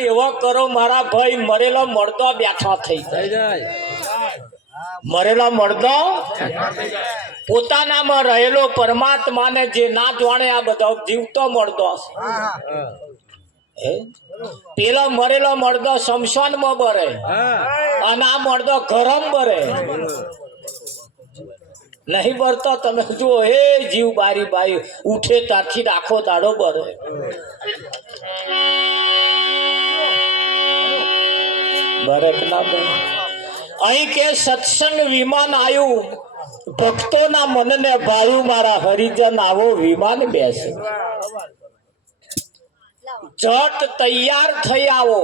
એવો કરો મારા ભાઈ, મરેલો મળદો બેઠો થઈ જાય. મરેલો મળદો પોતાનામાં રહેલો પરમાત્માને જે ના જાણે આ બધો જીવતો મળદો છે. પેલો મરેલો મળદો શમશાનમાં બરે અને આ મળદો ગરમ બરે નહીં બરતો. તમે જુઓ એ જીવ બારી બારી ઉઠે ત્યારથી આખો દાડો બરે. અહીં કે સત્સંગ વિમાન આવ્યું, ભક્તોના મનને ભાયું, મારા હરિજન આવો વિમાન બેસે. જટ તૈયાર થઈ આવો,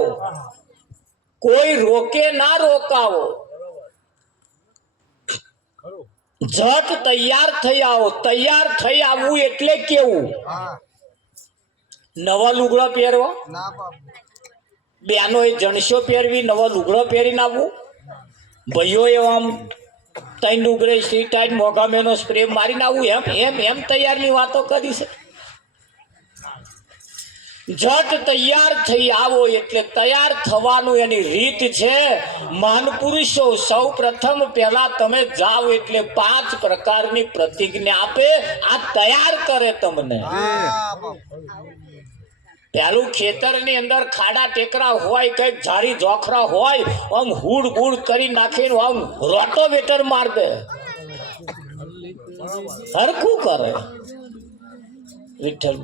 કોઈ રોકે ના રોકાવો. જટ તૈયાર થઈ આવો. તૈયાર થઈ આવવું એટલે કેવું? નવા લુગડો પહેરવા, બેનો એ જણસો પહેરવી, નવો લુગડો પહેરીને આવવું. ભાઈઓ આમ ત્રણ લુગડે સ્ટ્રીટ ટાઈટ મોઘા મેનો સ્પ્રે મારીને આવવું. એમ એમ એમ તૈયારની વાતો કરી છે. જટ તૈયાર થઈ આવો એટલે તૈયાર થવાનું એની રીત છે. મહાન પુરુષો સૌ પ્રથમ પહેલા તમે જાઓ એટલે 5 પ્રકારની પ્રતિજ્ઞા આપે. આ તૈયાર કરે તમને. પેલું ખેતરની અંદર ખાડા ટેકરા હોય, કઈક ઝાડી જોખરા હોય, આમ હુડ ગુડ કરી નાખીને આમ રોટો વેટર માર દે. હરખું કરે વિઠ્ઠલ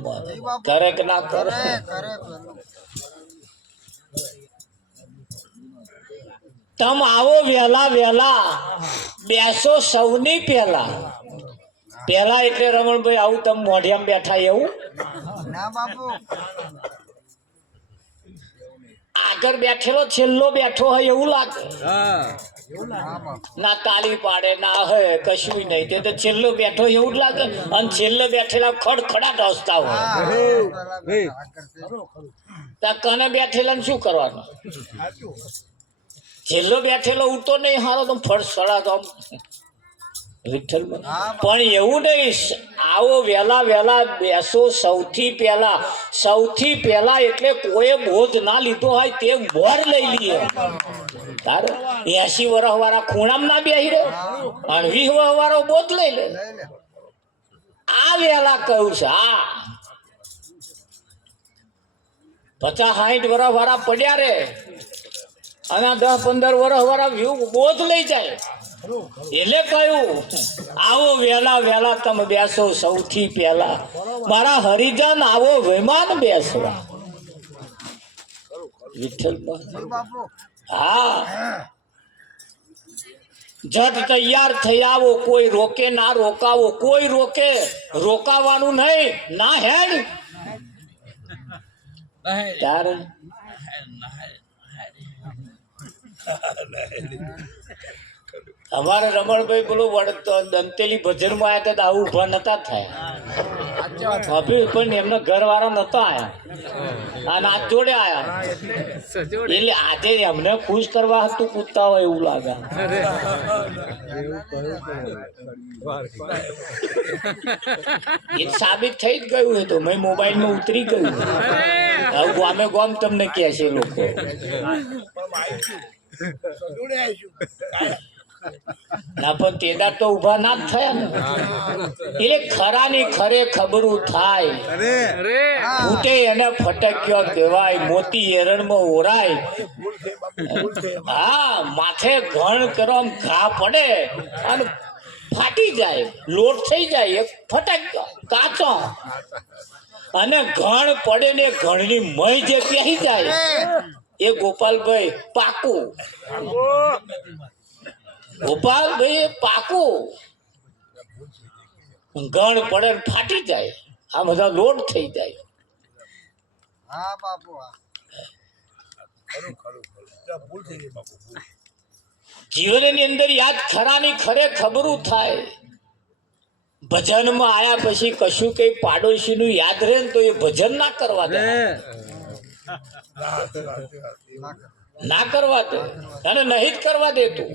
કરે કે ના કરે? તમ આવો વેલા વેલા બેસો સૌની પેલા. પેલા એટલે રમણભાઈ આવું તમે મોઢિયામાં બેઠા એવું ના બાપુ. આગળ બેઠેલો છેલ્લો બેઠો હોય એવું લાગે. ના તાળી પાડે ના હોય કશું નહીં, તે તો છેલ્લો બેઠો એવું જ લાગે. અને છેલ્લો બેઠેલા ખડખડાટ હસતા હોય. કને બેઠેલા શું કરવાનું? છેલ્લો બેઠેલો ઉઠતો નહીં હારો તો ફળ સડા તો વિઠ્ઠલ. પણ એવું નહીં, આવો વેલા વેલા બેસો સૌથી પહેલા. સૌથી પહેલા એટલે કોઈ બોધ ના લીધો હોય તે બોર લઈ લઈએ. તારે 80 વર્ષ વાળા ખૂણામાં ના બેસી રહે અને 20 વર્ષ વાળો બોધ લઈ લે. આ વેલા કહ્યું છે. આ 50-60 વર્ષ વાળા પડ્યા રે અને 10-15 વર્ષ વાળા બોધ લઈ જાય. એટલે કહ્યું આવો વેલા વેલા તમે બેસો સૌથી પહેલા. મારા હરિજન આવો વિમાન બેસવા. વિઠ્ઠલ. હા, જટ તૈયાર થઈ આવો, કોઈ રોકે ના રોકાવો. કોઈ રોકે રોકાવાનું નહીં. ના હેડ ત્યારે અમારે રમણભાઈ પેલું વળતો દંતેલી ભજનમાં આવ્યા હતા, આવું ઉભા નતા થયા. પણ એમના ઘર વાળા નતા આયા અને આજ જોડે આયા. એટલે આજે એમને ખુશ કરવા હતું પૂછતા હોય એવું લાગે. એ સાબિત થઈ જ ગયું હતું. મેં મોબાઈલમાં ઉતરી ગયું. હવે ગામે ગામ તમને કહે છે લોકો. ના પણ તેદાર તો ઉભા ના જ થયા ને. એટલે ખરાની ખરે ખબરું થાય. ફૂટે એને ફટક્યો કહેવાય, મોતી એરણમાં ઓરાય. હા, માથે ઘણ કરો ઘા પડે અને ફાટી જાય, લોટ થઈ જાય. એક ફટક્યો કાચો અને ઘણ પડે ને ઘણની મય જે પહેરી જાય એ ગોપાલભાઈ પાકું. ગોપાલભાઈ પાકું. ગણ પડે ફાટી જાય, આ બધા લોટ થઈ જાય. જીવનની અંદર યાદ ખરાની ખરે ખબરું થાય. ભજનમાં આયા પછી કશું કઈ પાડોશી નું યાદ રહે ને તો એ ભજન ના કરવા દે. ના કરવા દે અને નહીં જ કરવા દે. તું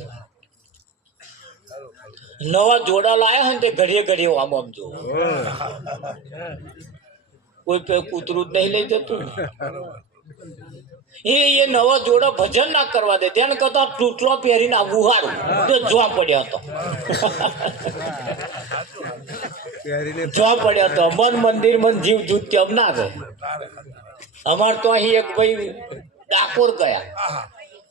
નવા જોડા લાયા હોય ને તે ઘડીએ ઘડીએ આમ આમ જો. કોઈ કૂતરું જ નહીં લઈ જતું. એ નવો જોડો ભજન ના કરવા દે, તેને કરતા તૂટલો પહેરીને આવવું સારું. તો જોવા પડ્યો હતો જોવા પડ્યો હતો. મન મંદિર મન જીવ જૂથ કેમ ના ગયો. અમાર તો અહીં એક ભાઈ ડાકોર ગયા,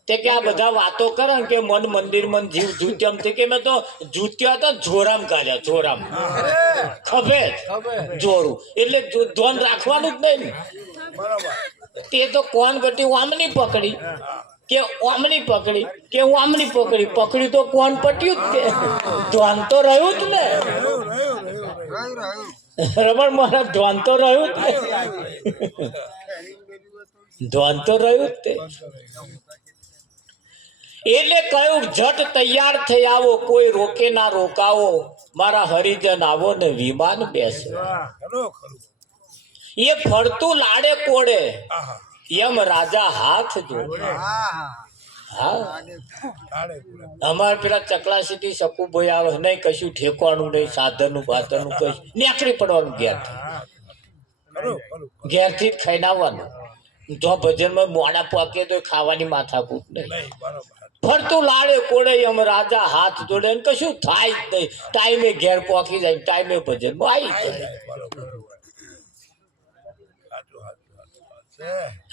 તે કે આ બધા વાતો કરે ને કે મન મંદિર મન જીવ જૂત્યમ, તે કે મેં તો જૂત્યા હતા જોરામ કાઢ્યા, જોરામ ખભે જોરું, એટલે ધ્યાન રાખવાનું જ નહીં. તે તો કોણ ગટી વામની પકડી કે ઓમની પકડી કે વામની પકડી, પકડી તો કોણ પટ્યું જ કે ધ્યાન તો રહ્યું જ ને. રમણ મારા ધ્યાન તો રહ્યું જ ને, ધ્યાન તો રહ્યું જ તે. એટલે કહ્યું ઝટ તૈયાર થઈ આવો, કોઈ રોકે ના રોકાવો, મારા હરિજન આવો ને વિમાન બેસો. એ ફરતું લાડે કોડે એમ રાજા હાથ જોડે. હા, અમારે પેલા ચકલાસીથી શકુભાઈ આવે નહીં, કશું ઠેકવાનું નહીં, સાધનનું બાધનનું કશું નીકળી પડવાનું. ઘેરથી જ ખાઈને આવવાનું. જો ભજનમાં મોડા પાકે તો ખાવાની માથાકૂટ નહીં. ફરતું લાડે કોડે એમ રાજા હાથ જોડે, કશું થાય જ નહીં. ટાઈમે ઘેર પોકી જાય, ટાઈમે ભજનમાં આવી જાય.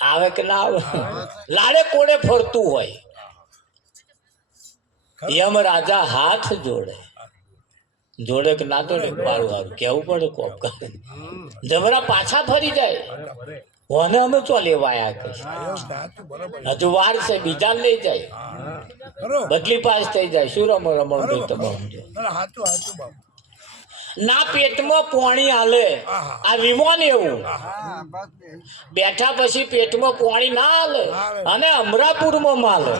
આવે કે ના આવે, લાડે કોડે ફરતું હોય એમ રાજા હાથ જોડે. જોડે કે ના જોડે મારું સારું કેવું પડે. કોમ કરે જબરા પાછા ફરી જાય. કોને અમે ચો લેવાયા કે હજુ વાર છે, બીજા લઈ જાય, બદલી પાસ થઈ જાય. શું રમણ ભાઈ તમારું ના પેટમાં પોણી હાલે આ વિમાન એવું. બેઠા પછી પેટમાં પોણી ના હાલે અને અમરાપુરમાં માલે.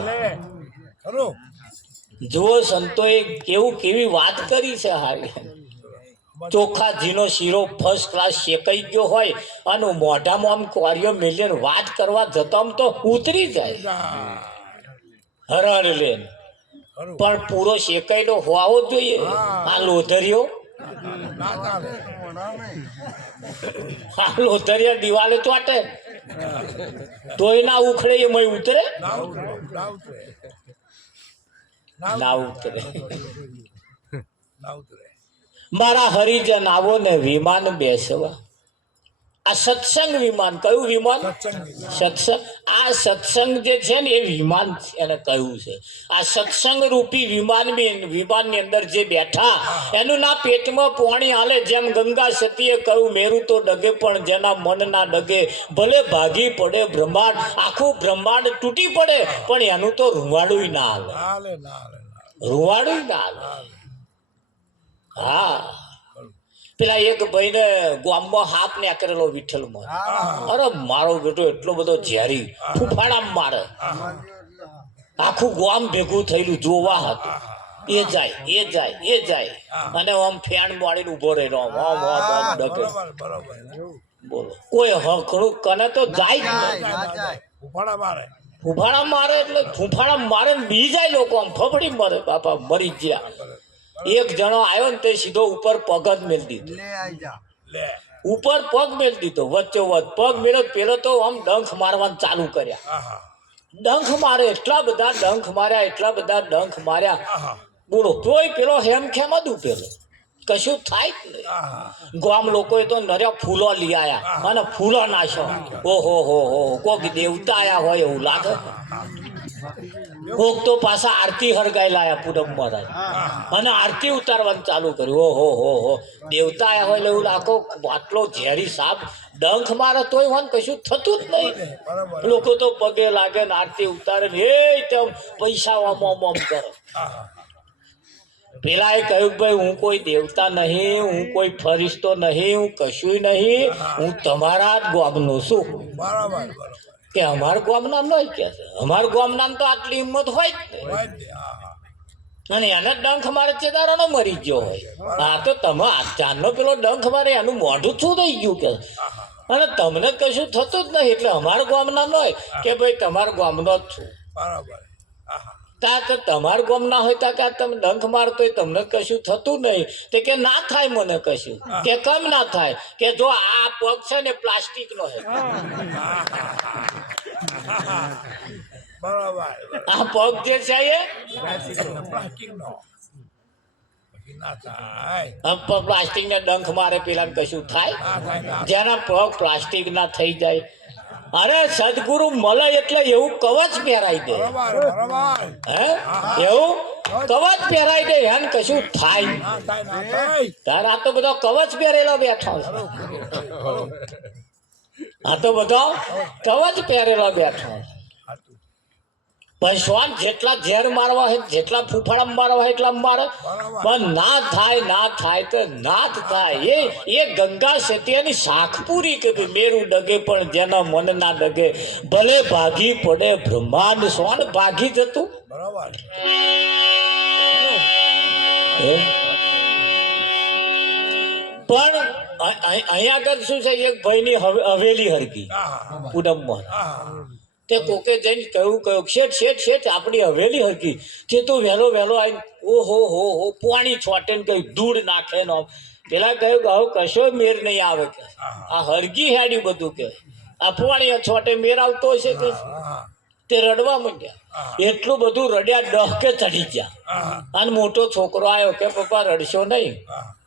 જુઓ સંતોએ કેવી વાત કરી છે. હારી ચોખ્ખા ઘીનો શીરો ફર્સ્ટ ક્લાસ શેકાઈ ગયો હોય અને મોઢામાં આમ કોરિયો મિલિયન વાત કરવા જતા તો ઉતરી જાય હરણ લેન. પણ પૂરો શેકાયેલો હોવો જોઈએ. આ લોધરિયો, આ લોધરિયા દિવાલે ચોટે તોય ના ઉખડે, એમાં ઉતરે ના ઉતરે. મારા હરિજન આવો ને વિમાન બેસવા. આ સત્સંગ વિમાન. કયું વિમાન? સત્સંગ. આ સત્સંગ જે છે ને એ વિમાન એને કહ્યું છે. આ સત્સંગ રૂપી વિમાનની અંદર જે બેઠા એનું ના પેટમાં પોણી હાલે. જેમ ગંગા સતીએ કહ્યું મેરું તો ડગે પણ જેના મન ના ડગે, ભલે ભાગી પડે બ્રહ્માંડ, આખું બ્રહ્માંડ તૂટી પડે પણ એનું તો રૂવાડું ના હાલે, રૂવાડું ના હાલે. હા, પેલા એક ભાઈ ને ગામમાં હાથ ને કરેલો વિઠ્ઠલમાં. અરે મારો બેટો એટલો બધો ઝેરી ફૂફાડા મારે, આખું ગામ ભેગું થયેલું જોવા હતું. એ જાય અને આમ ફેન મારીને ઉભો રહેલો. બોલો, કોઈ હખડું કને તો જાય જ નહીં. ફૂફાડા મારે એટલે ફૂફાડા મારે બી જાય લોકો, આમ ફફડી મરે. બાપા મરી ગયા. એક જણો આવ્યો ને તે સીધો ઉપર પગ જ મેળ દીધો, ઉપર પગ મેળ દીધો, વચ્ચોવચ પગ મેળ્યો. પેલો તો આમ ડંખ મારવાનું ચાલુ કર્યા. ડંખ મારે, એટલા બધા ડંખ માર્યા. બોલો, તોય પેલો હેમખેમ જ પેલો કશું થાય જ નહીં. ગામ લોકોએ તો નર્યા ફૂલો લઈ આયા અને ફૂલો નાશો. ઓહો હો, કોક દેવતા આયા હોય એવું લાગે. કોક તો પાછા આરતી હરગાઈ લાયા પૂનમ મહારાજ અને આરતી ઉતારવાનું ચાલુ કર્યું. ઓહો, દેવતા આયા હોય એવું લાગો. આટલો ઝેરી સાપ ડંખ મારે તોય હોય કશું થતું જ નહીં. લોકો તો પગે લાગે ને આરતી ઉતારે ને એ તેમ પૈસા ઓમ કરે. પેલા એ કહ્યું ભાઈ હું કોઈ દેવતા નહીં, હું કોઈ ફરિશ્તો નહીં, હું કશું નહીં, હું તમારા જ ગામનો છું. કે અમારા ગામના નહીં કે છે, અમારા ગામના તો આટલી હિંમત હોય જ નહીં. અને એને ડંખ મારે ચેદારાનો મરી ગયો હોય. હા તો તમે ચાંદનો પેલો ડંખ મારે એનું મોઢું શું થઈ ગયું કે, અને તમને કશું થતું જ નહીં. એટલે અમારા ગામના ન હોય કે ભાઈ તમારા ગામનો જ છું. તા કે તમારા ગામ ના હોય તા કે તમે ડંખ મારતો હોય તમને કશું થતું નહીં. તે કે ના થાય મને કશું. કે કેમ ના થાય? કે જો આ પગ છે ને પ્લાસ્ટિક નો છે. આ પગ જે છે એ પ્લાસ્ટિક ને ડંખ મારે પેલા કશું થાય? જેના પગ પ્લાસ્ટિક ના થઈ જાય, અરે સદગુરુ મળે એટલે એવું કવચ પહેરાઈ દે, હે એવું કવચ પહેરાઈ દે, હેન કશું થાય? તારા આ તો બધો કવચ પહેરેલો બેઠો છે, આ તો બધો કવચ પહેરેલો બેઠો. ભગવાન જેટલા ઝેર મારવા હોય, જેટલા ફૂફાડા મારવા હોય એટલા મારે, પણ ના થાય, ના થાય તો ના જ થાય. એ ગંગા સત્યની શાખ પૂરી કરી. મેરું ડગે પણ જેના મન ના ડગે, ભલે ભાગી પડે બ્રહ્માંડ સોન ભાગી જતું. બરાબર. પણ અહીંયા આગળ શું છે, એક ભાઈની હવેલી હરકી પૂનમમાં, તે કોકે જઈને કહ્યું શેઠ શેઠ શેઠ આપણી હવેલી હરકી તે તો વહેલો વહેલો આવીને ઓહો હો હો પાણી છોટે ને કઈ ધૂળ નાખે ને. પેલા કહ્યું કે હવે કશો મેર નહીં આવે કે આ હરકી હેડ્યું બધું કે આ પાણી છોટે મેર આવતો હશે કે. તે રડવા માંડ્યા, એટલું બધું રડ્યા, ડહકે ચડી ગયા. અને મોટો છોકરો આવ્યો કે પપ્પા રડશો નહીં,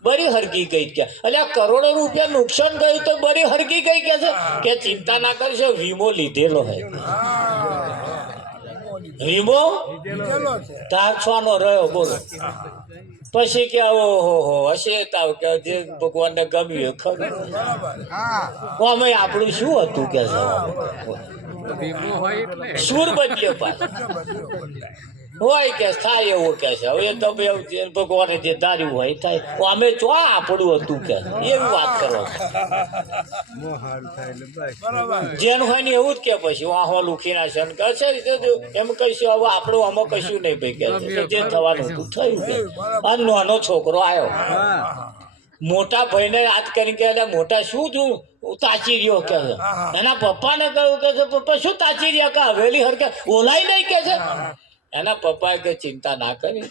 બરી હરકી ગઈ કે. એટલે કરોડો રૂપિયા નુકસાન ગયું તો બરી હરકી ગઈ કે છે કે ચિંતા ના કરશો, વીમો લીધેલો હે. વીમો તારવાનો રહ્યો. બોલો પછી કે ઓહો હો હશે તાવ કે જે ભગવાનને ગમ્યું ખરું. અમે આપણું શું હતું કે સુર બદલ્યો પાછો હોય કે થાય એવું કે છે. હવે તો ભગવાને જે ધાર્યું હોય થાય. અમે ચો આપણું હતું કે એવી વાત કરો. જેનું હોય ને એવું જ કે પછી વાહો લુખીના છે એમ કહીશું. હવે આપણું આમાં કશું નહીં ભાઈ કે જે થવાનું હતું થયું કે. અને નાનો છોકરો આવ્યો, મોટા ભાઈને યાદ કરી કે મોટા શું થયું તાચી રહ્યો કે છે. એના પપ્પાને કહ્યું કે પપ્પા શું તાચી રહ્યા કે હવેલી હરકે ઓલાય નહીં કે છે. એના પપ્પાએ કે ચિંતા ના કરી,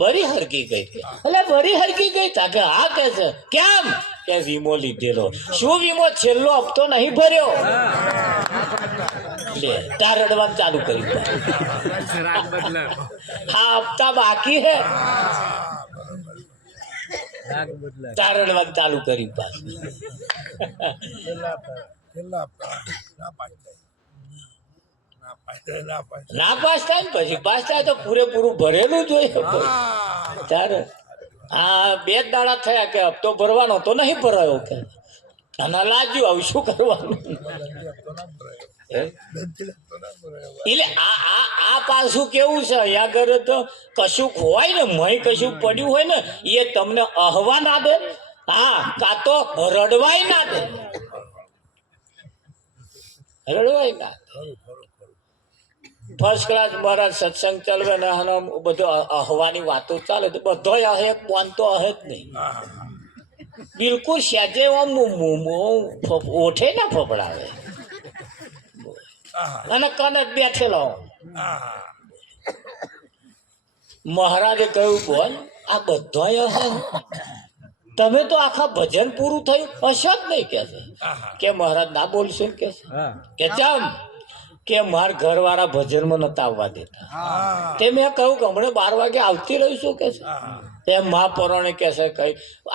બરી હરકી ગઈ કે. એટલે બરી હરકી ગઈ તા કે હા કે છે. કેમ કે વીમો લીધેલો. શું વીમો? છેલ્લો હપ્તો નહીં ભર્યો. લે તાર રડવાનું ચાલુ કરી. હા હપ્તા બાકી હે, તારડવાનું ચાલુ કરી પાછું. ના પાસ થાય ને પછી પાસ થાય તો પૂરેપૂરું ભરેલું જોઈએ. ત્યારે હા 2 દાડા થયા કે હપ્તો ભરવાનો તો નહીં ભરાયો કે. અને લાગ્યું હવે શું કરવાનું. એટલે આ પાછું કેવું છે, અહીંયા આગળ તો કશું હોય ને મય કશું પડ્યું હોય ને એ તમને અહવા ના દે. હા કાં તો રડવાય ના દે, રડવાય ના. ફર્સ્ટ ક્લાસ મારા સત્સંગ ચાલવે ને બધો અહવાની વાતો ચાલે તો બધો અહે પોન તો અહે જ નહીં. બિલકુલ સહેજે ઓઠે ના ફફડાવે અને કને બેઠેલો. મહારાજે કહ્યું બોલ આ બધા હે, તમે તો આખા ભજન પૂરું થયું હશે જ નહીં કે છે. કે મહારાજ ના બોલશો કે છે કે ચમ કે મારા ઘરવાળા ભજનમાં નતા આવવા દેતા. તે મેં કહ્યું કે હમણાં 12 વાગે આવતી રહીશું કે છે. એમ મહાપૌરાણિક કે છે કઈ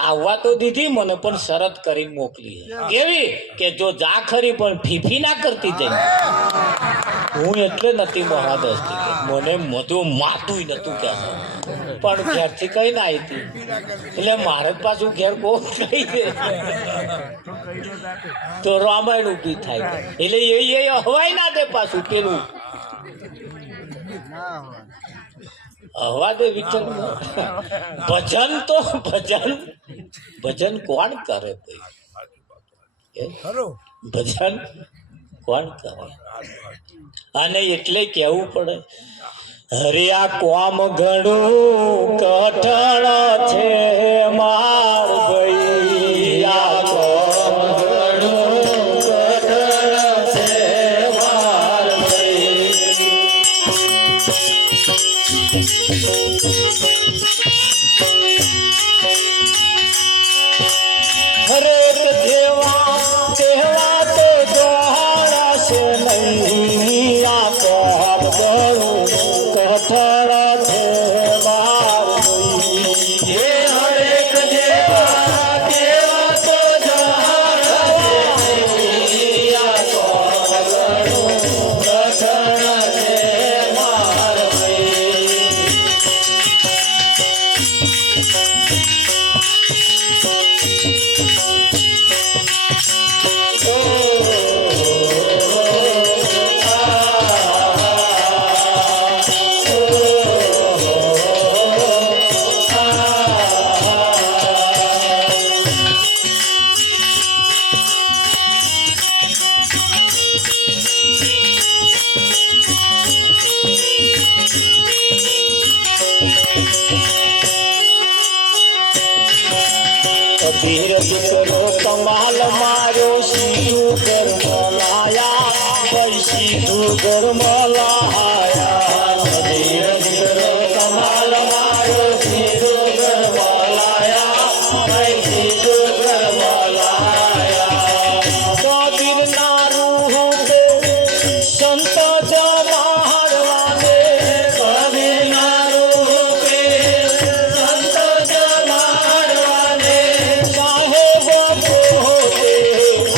આવવા તો દીધી મને, પણ શરત કરીને મોકલી. કેવી કે જો જા ખરી પણ ફીફી ના કરતી જઈ. હું એટલે નથી મહારાજ હસતી કે મને બધું માતું નતું કે પણ ઘેરથી કઈ ના આવી. એટલે મારે પાછું ઘેર બહુ કઈ દે તો રામાયણ ઉભી થાય. એટલે એ હવાય ના દે પાછું પેલું હવા દે વિઠ્ઠલ. ભજન તો ભજન કોણ કરે ભાઈ? ભજન કોણ કરે? અને એટલે કેવું પડે હરિયા કોમ ઘણું કઠણ છે માર ભાઈ. આ કોમ ઘણું કઠણ છે માર ભાઈ. હરેક દેવા તેવા તો જોડાશે નહીં. ગરમલાયા કબીર દીકરો કમાલ માર્યો સીધો ગરમલાયા ભાઈ સીધો ગરમલાયા કબીરના રૂપે સંત જમાડવાને કબીરના રૂપે સંત જમાડવાને સાહેબ પોતે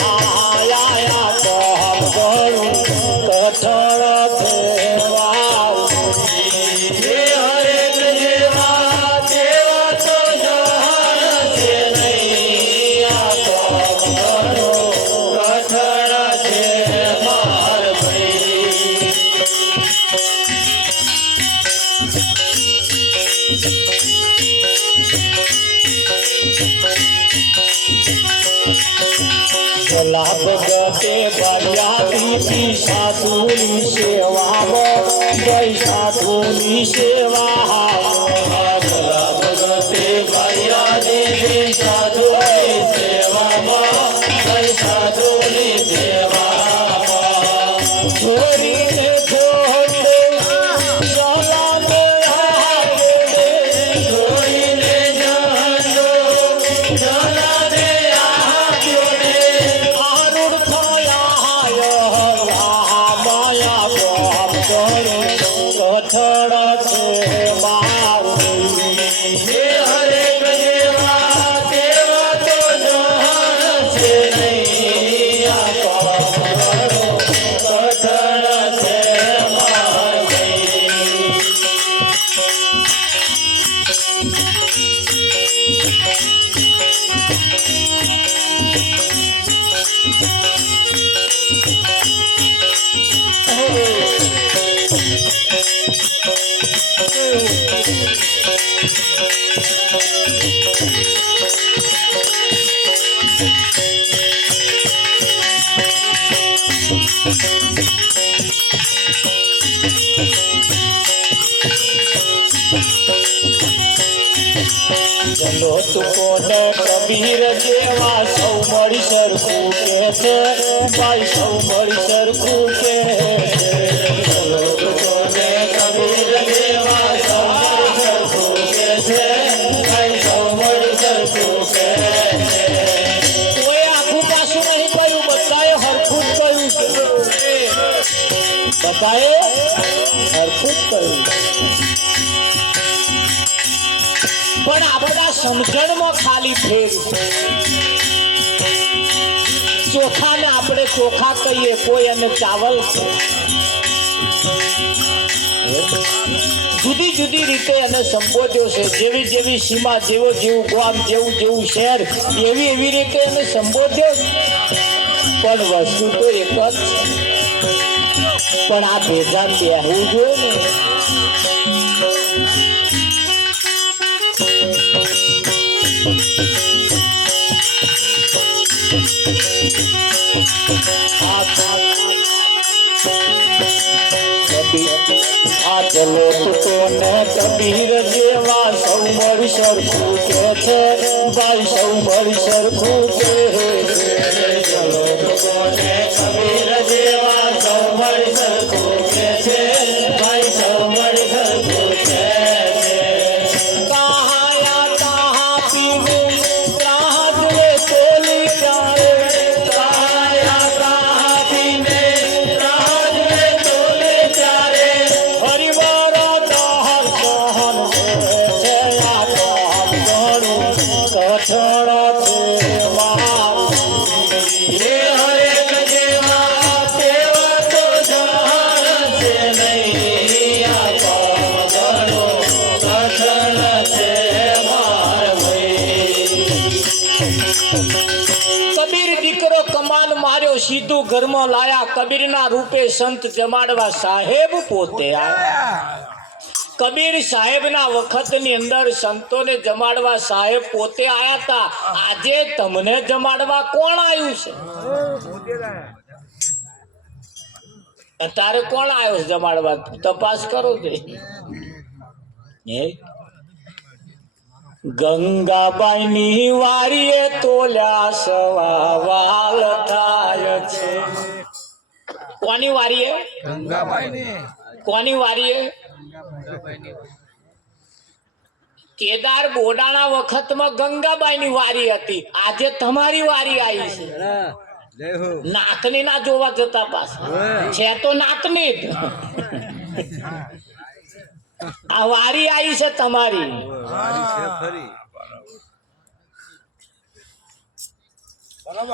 આયા કહમ ગણું કઠણ થેવા હે હરેક જેવા તેવા તો જહાન છે નહીં આ કહમ ગણું કઠણ છે માર ભાઈ લાભ ગતે મર્યાદી સાધુની સેવામાં જય સાધુની સેવા લાભ ગતે મર્યાદી સાધુની સેવામાં જય સાધુની સેવામાં છોરીને છોડે જલાને આગે છોરીને જંડો જલાને આગે આરુડ થયા માયા પ્રામ કરે કથળ છે મારું હે હરેક જેવા તેવા તો જહાન છે નહીં આ કથળ છે મારું ચલો કોને કબીર જેવા સૌ મળી સરખું કે છે ભાઈ સૌ મળી સરખું કે ચલો કોને કબીર જેવા સૌ મળી સરખું કે છે ભાઈ સૌ મળી સરખું કે કોઈ આખું પાછું નહીં કહ્યું બધાએ હરખું જ કહ્યું છે બધાએ હરખું જ કહ્યું પણ આ બધા સમજણમાં ખાલી ફેર ચોખાને આપણે ચોખા કહીએ કોઈ અને ચાવલ જુદી જુદી રીતે એને સંબોધ્યો છે જેવી જેવી સીમા જેવો જેવું ગામ જેવું જેવું શહેર એવી એવી રીતે એને સંબોધ્યો પણ વસ્તુ તો એક જ છે પણ આ ભેજા બેહવું જોઈએ ને આ ચલો કોને કબીર જેવા સૌ મળી સરખું કે છે ભાઈ સૌ મળી સરખું કે ચલો કોને કબીર જેવા સૌ મળી સરખું કે છે ભાઈ સૌ મળી સરખું કે કબીર દીકરો કમાન માર્યો સીધું ઘરમાં લાયા કબીરના રૂપે સંત જમાડવા સાહેબ પોતે આવ્યા કબીર સાહેબના વખતની અંદર સંતોને જમાડવા સાહેબ પોતે આયા હતા આજે તમને જમાડવા કોણ આવ્યું છે તારે કોણ આવ્યો જમાડવા તપાસ કરો તે ગંગાબાઈની વારીએ તોલ્યા સવા વાલ થાય છે કોની વારીએ? કોની વારીએ? કેદાર બોડાણા વખતમાં ગંગાબાઈની વારી હતી. આજે તમારી વારી આવી છે. નાકની ના જોવા જતા પાછા છે તો નાકની જ. આ વારી આવી છે તમારી.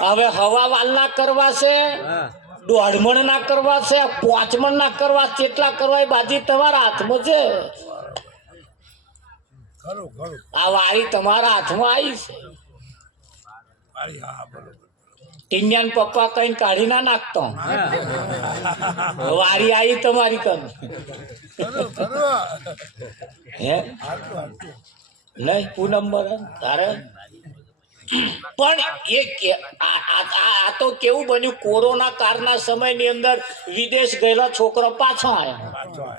હવે હવા વાલ ના કરવા છે, 1.5 મણ ના કરવા છે, 5 મણ ના કરવા, કેટલા કરવા એ બાજી તમારા હાથમાં છે. આ વારી તમારા હાથમાં આવી છે. ટીનિયાન પપ્પા કઈ કાઢી ના નાખતો. વારી આવી તમારી કર હે નહીં પૂનમ તારે. પણ આ તો કેવું બન્યું, કોરોના કાળના સમયની અંદર વિદેશ ગયેલા છોકરા પાછા આવ્યા.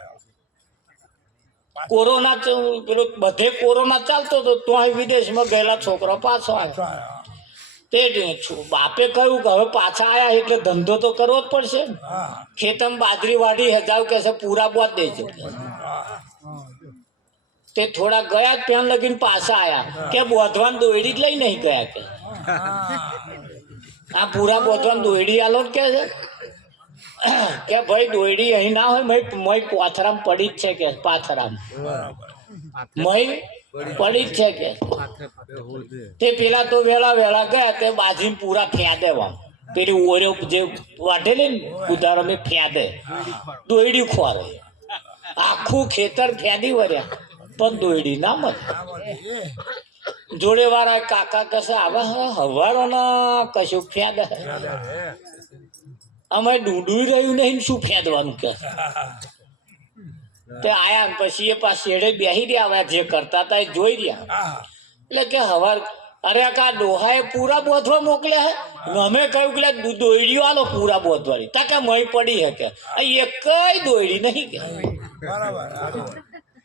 કોરોના પેલો બધે કોરોના ચાલતો હતો તો વિદેશમાં ગયેલા છોકરા પાછા આવ્યા. તે બાપે કહ્યું કે હવે પાછા આયા એટલે ધંધો તો કરવો જ પડશે. ખેતમ બાજરી વાડી હજાવ કે છે પૂરા બોત દેજો. તે થોડા ગયા ત્યાં લગીને પાછા આયા કે બોધવાન દોયડી જ લઈ નહીં ગયા કે આ પૂરા બોધવાન દોયડી આલો કે છે કે ભાઈ દોયડી અહીં ના હોય મય પાથરામ પડી જ છે કે પાથરામ મય પડી જ છે કે. તે પેલા તો વેલા ગયા તે બાજી પૂરા ફ્યાદે વામ પેલી ઓર્યો જે વાઢેલી ને ઉધારો મેં ફ્યાદે દોયડી ખોરે આખું ખેતર ફ્યાદી વર્યા પણ દોયડી ના મળે. જોડે વાળા કાકા કશે આવે હવારો ના કશું ફ્યાદ અમે ડૂંડું રહ્યું નહીં શું ફેદવાનું કે. તે આયા પછી એ પાછ શેડે બેસી રહ્યા જે કરતા હતા એ જોઈ રહ્યા. એટલે કે હવાર અરે કા ડોહાએ પૂરા બોધવા મોકલ્યા હે. અમે કહ્યું કે દોયડીઓ આલો પૂરા બોધવાની તા કે મય પડી હે કે એક દોયડી નહીં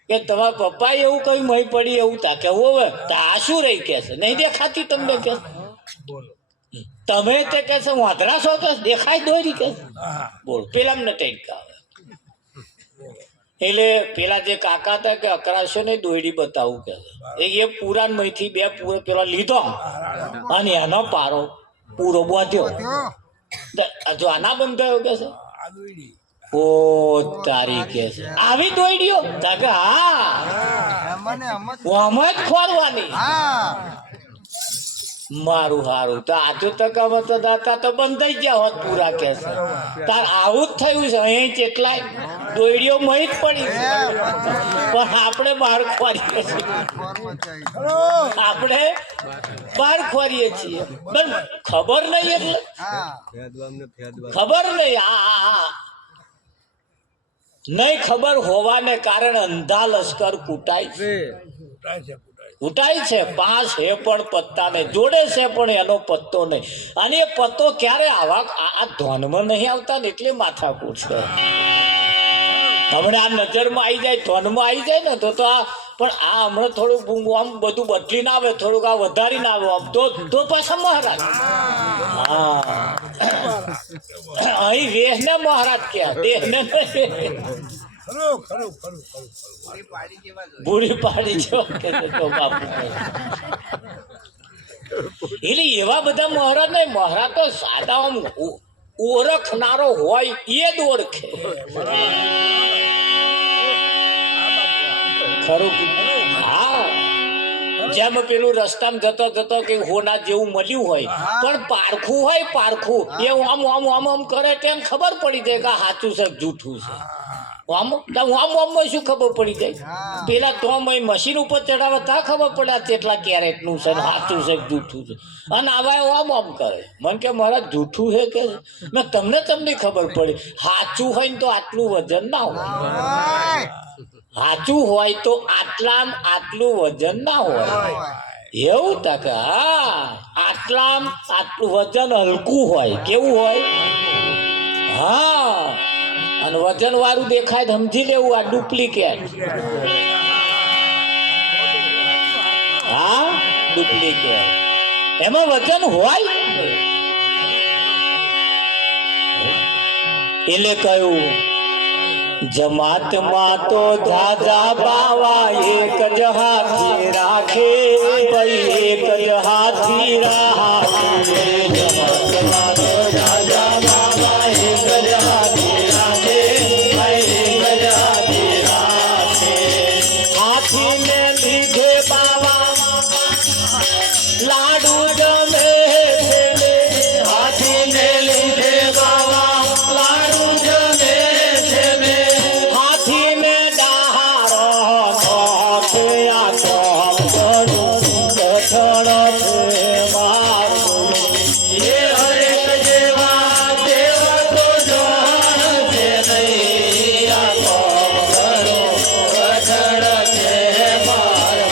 કે તમારા પપ્પા એવું કહ્યું મય પડી એવું તા કે હોવે તા શું રહી કે છે નહીં દેખાતી તમને કે તમે તે કે છે વાંધરા છો કે દેખાય દોરી કે બોલ પેલા ને ટેકા. એટલે પેલા જે કાકા હતા કે અકરાશો ને દોયડી બતાવું કે એ પુરાણ માંથી 2 પૂરો પેલો લીધો અને એનો પારો પૂરો બોધ્યો. જો આના બંધાયો કે છે ઓ તારી કે છે આવી દોયડીઓ કે હા આમ જ ખોરવાની. મારું હારું તો આજુ તકાવત દાતા તો બંધાઈ ગયા હોત પૂરા કે છે. તાર આવું જ થયું છે અહીં કેટલાય દોયડીઓ મહી જ પડી છે પણ આપણે બહાર ખોરીએ છીએ. આપણે બહાર ખોરીએ છીએ ખબર નહીં એટલે ખબર નહીં. હા નહીં ખબર હોવાને કારણે અંધા લશ્કર કૂટાય છે. 5 હે પણ પત્તા નહીં, જોડે છે પણ એનો પત્તો નહીં. અને એ પત્તો ક્યારે આવા આ ધોનમાં નહીં આવતા ને એટલે માથાકૂટ છે. હમણાં આ નજરમાં આવી જાય ધોનમાં આવી જાય ને તો આ પણ આ હમણાં થોડું આમ બધું બદલીને આવે થોડુંક આ વધારીને આવે આમ તો પાછા મહારાજ. હા અહીં વેહને મહારાજ ક્યાં દેહને બુરી પાડી જેવા કે બાપુ. એટલે એવા બધા મહારાજ નહીં. મહારાજ તો સાદા આમ ઓળખનારો હોય એ જ ઓળખે ખરું. હા જેમ પેલું રસ્તામાં જતો કે હોના જેવું મળ્યું હોય પણ પારખું હોય પારખું એ આમ કરે તેમ ખબર પડી જાય કે સાચું છે જૂઠું છે. શું ખબર પડી જાય પેલા તો મશીન ઉપર ચડાવે તા ખબર પડે કેટલા કેરેટનું છે સાચું છે જૂઠું છે. અને આવા આમ કરે મને કે મારા જૂઠું છે કે મેં તમને ખબર પડી સાચું હોય ને તો આટલું વજન ના હોય. સાચું હોય તો આટલું વજન ના હોય એવું તકે. હા આટલું વજન હલકું હોય કેવું હોય. હા અને વજન વાળું દેખાય સમજી લેવું આ ડુપ્લિકેટ. હા ડુપ્લિકેટ એમાં વજન હોય એટલે કહ્યું જમાતમાં તો જાજા બાવા એક જ હાથી રાખે ભાઈ એક જ હાથી રાખે જમાતમાં તો જાજા બાવા એક જ હાથી રાખે ભાઈ એક જ હાથી રાખે હાથીને લીધે બાવા લાડુ જમે છે હાથીને લીધે બાવા લાડુ જમે છે હાથીને ડાહારો નોખે આ તો કઠણ છે મારું એ હરેક જેવા દેવા તો જાણ છે નહીં આ તો કઠણ છે મારું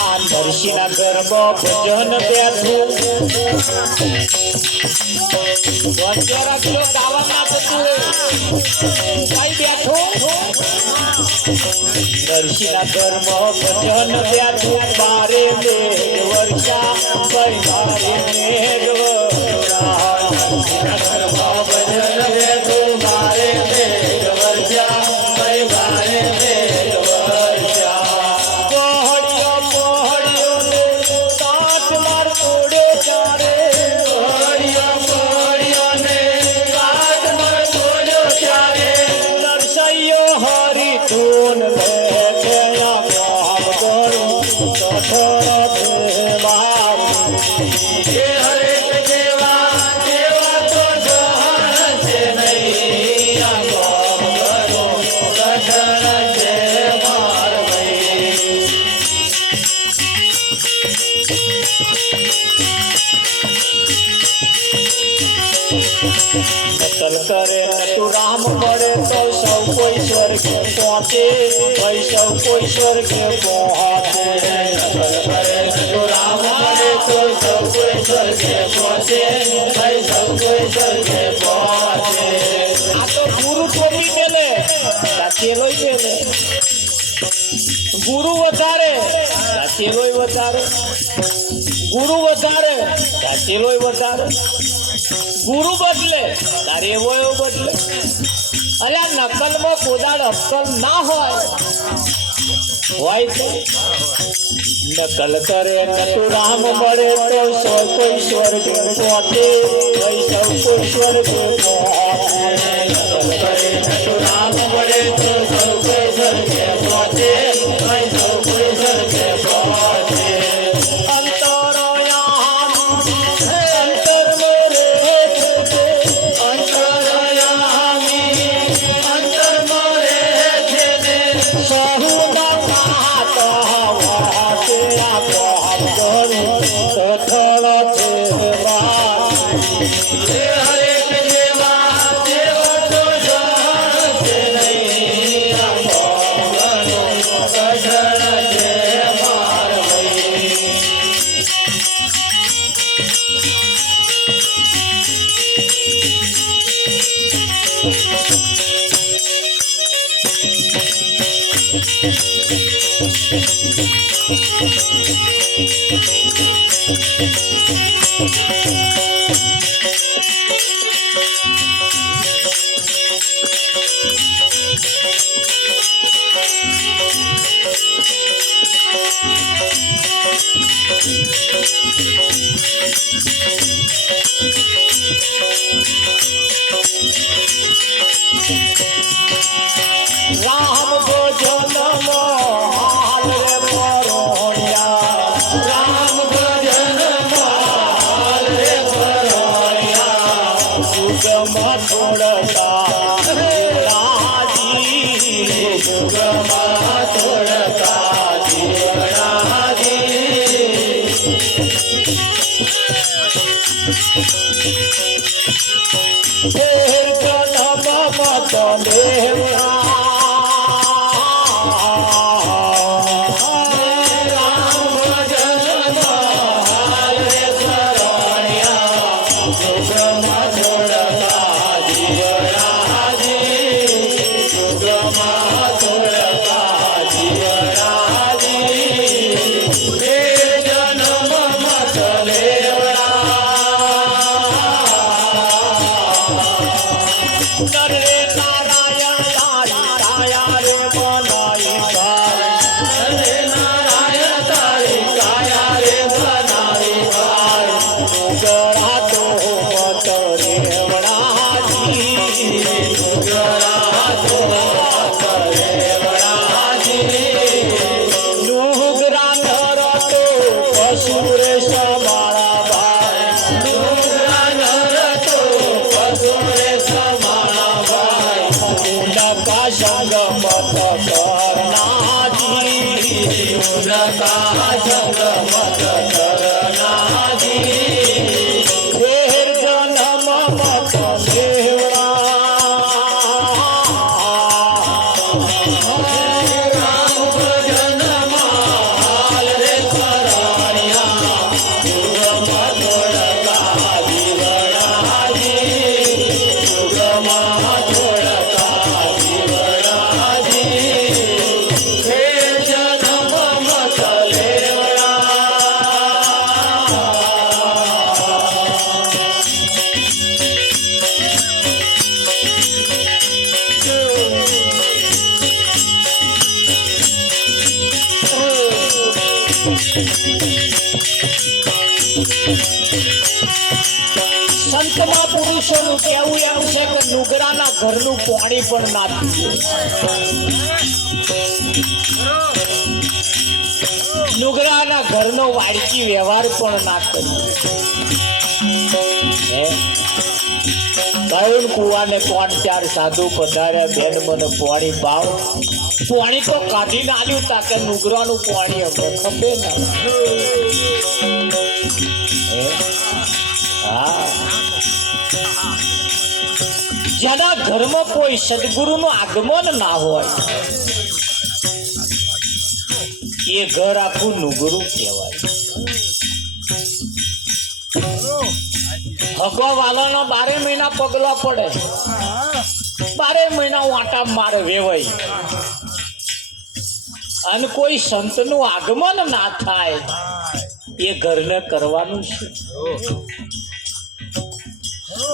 આ નરસિંહના ગરબા ભજન બેઠું વચ્ચે રાખજો ગાવા ના થતું કઈ બેઠું નરસિંહના ગરબા ભજન બેઠું બારે બે વર્ષા ભાઈ બારે મેઘ નરસિંહના ગરબા ભજન બેઠું બારે બે વર્ષા ભાઈ બારે મેઘ નકલ કરે નટુ રામ મળે તો સૌ કોઈ સ્વર્ગે પહોંચે ભાઈ સૌ કોઈ સ્વર્ગે પહોંચે નકલ કરે નટુ રામ મળે તો સૌ કોઈ સ્વર્ગે પહોંચે ભાઈ સૌ કોઈ સ્વર્ગે પહોંચે આ તો ગુરુ ટોપી મેલે ચેલોય મેલે ગુરુ વધારે ચેલોય વધારે ગુરુ વધારે ચેલોય વધારે ગુરુ બદલે તારે એવો એવો બદલે અલ્યા નકલમાં કોદાળ અક્કલ ના હોય તો નકલ કરે નટુ રામ મળે તો સૌ કોઈ સ્વર્ગે પહોંચે સૌ કોઈ સ્વર્ગે પહોંચે નકલ કરે નટુ રામ મળે તો સૌ કોઈ સ્વર્ગે પહોંચે સૌ કોઈ સ્વર્ગે પહોંચે રામ ભોજન હાલ રે પરો સંતમાં પુરુષોનું કહેવું એમ છે કે નુગરાના ઘરનું પાણી પણ ના પીએ, નુગરાના ઘરનો વાડકી વ્યવહાર પણ ના કરીએ. કયું કુવાને 3-4 સાધુ પધાર્યા, બેન મને પાણી પાવ. પાણી તો કાઢીને આલ્યું તા કે નુગરાનું પાણી અમને ખપે ના. જેના ઘરમાં કોઈ સદગુરુનું આગમન ના હોય એ ઘર આખું નુગરું કહેવાય. હગવા વાલાના 12 મહિના પગલા પડે, 12 મહિના વાંટા મારે વેવાય, અને કોઈ સંતનું આગમન ના થાય એ ઘરને કરવાનું છે.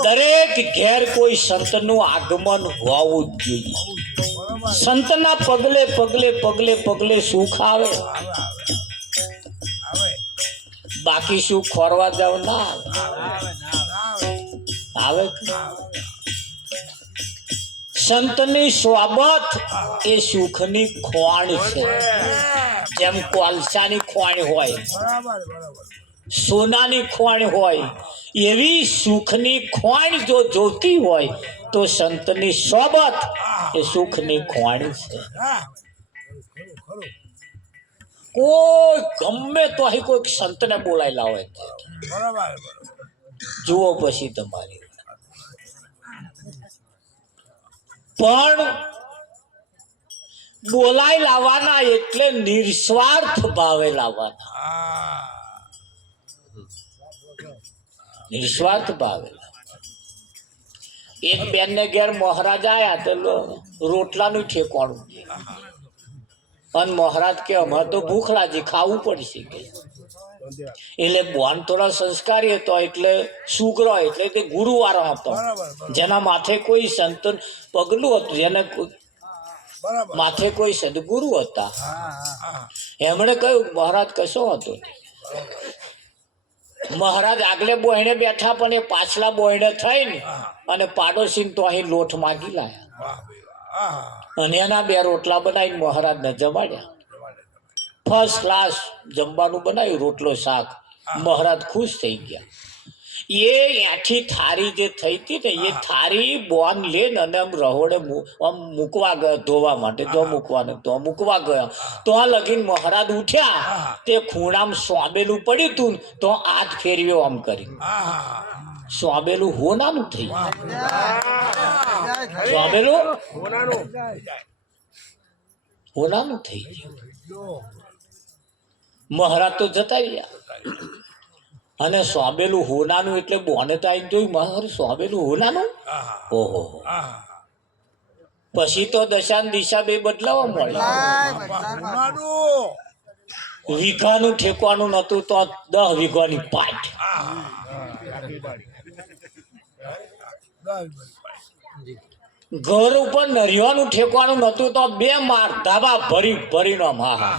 દરેક ઘેર કોઈ સંતનું આગમન હોવું જ જોઈએ. સંતના પગલે પગલે પગલે પગલે સુખ આવે, બાકી સુખ ખોરવા જાવ ના આવે. સંતની સોબત એ સુખની ખોણ છે. જેમ કોલસાની ખોણ હોય, સોનાની ખોણ હોય, એવી સુખની ખોણ જો જોતી હોય તો સંતની સોબત એ સુખની ખોણ છે. કોઈ ગમે તો અહીં કોઈ સંતને બોલાયેલા હોય જુઓ પછી તમારી. પણ બોલાઈ લાવવાના એટલે નિસ્વાર્થ ભાવે લાવવાના, નિસ્વાર્થ ભાવે. એક બેન ને ઘેર મહારાજ આયા તો રોટલાનું ઠેકાણું, અને મહારાજ કે અમારે તો ભૂખ લાગી, ખાવું પડશે કે. એટલે બોન થોડા સંસ્કારી હતો, એટલે શુક્ર એટલે તે ગુરુવાર હતો, જેના માથે કોઈ સંત પગલું હતું, જેને માથે કોઈ સદગુરુ હતા. એમણે કહ્યું મહારાજ કશો હતો. મહારાજ આગલે બોયણે બેઠા, પણ એ પાછલા બોયણે થઈને અને પાડોશી તો અહીં લોટ માગી લાયા, અને એના 2 રોટલા બનાવીને મહારાજને જમાડ્યા. ફર્સ્ટ ક્લાસ જમવાનું બનાવ્યું, રોટલો શાક. મહારાજ ખુશ થઈ ગયા. એ એઠી થારી જે થઈ હતી ને એ થારી બોન લઈને અને આમ રહોડે આમ મૂકવા ગયો ધોવા માટે જો મૂકવાનું તો મૂકવા ગયા તો આ લગીન મહારાજ ઉઠ્યા તે ખૂણામાં સોંબેલું પડ્યું તું તો હાથ ફેરવ્યો આમ કરી સોંબેલું હોનાનું થઈ સોંબેલું હોનાનું થઈ ગયું મહારાજ તો જતા રહ્યા અને સોંબેલું હોનાનું એટલે બોને તો આવીને જોયું મારે સોંબેલું હોનાનું ઓહો પછી તો દશા દિશા બે બદલાવા મળ્યા વીઘાનું ઠેકવાનું નતું તો 10 વીઘાની પાટ ઘર ઉપર નરિયાનું ઠેકવાનું નતું તો 2 માર ધાબા ભરી ભરીનો હા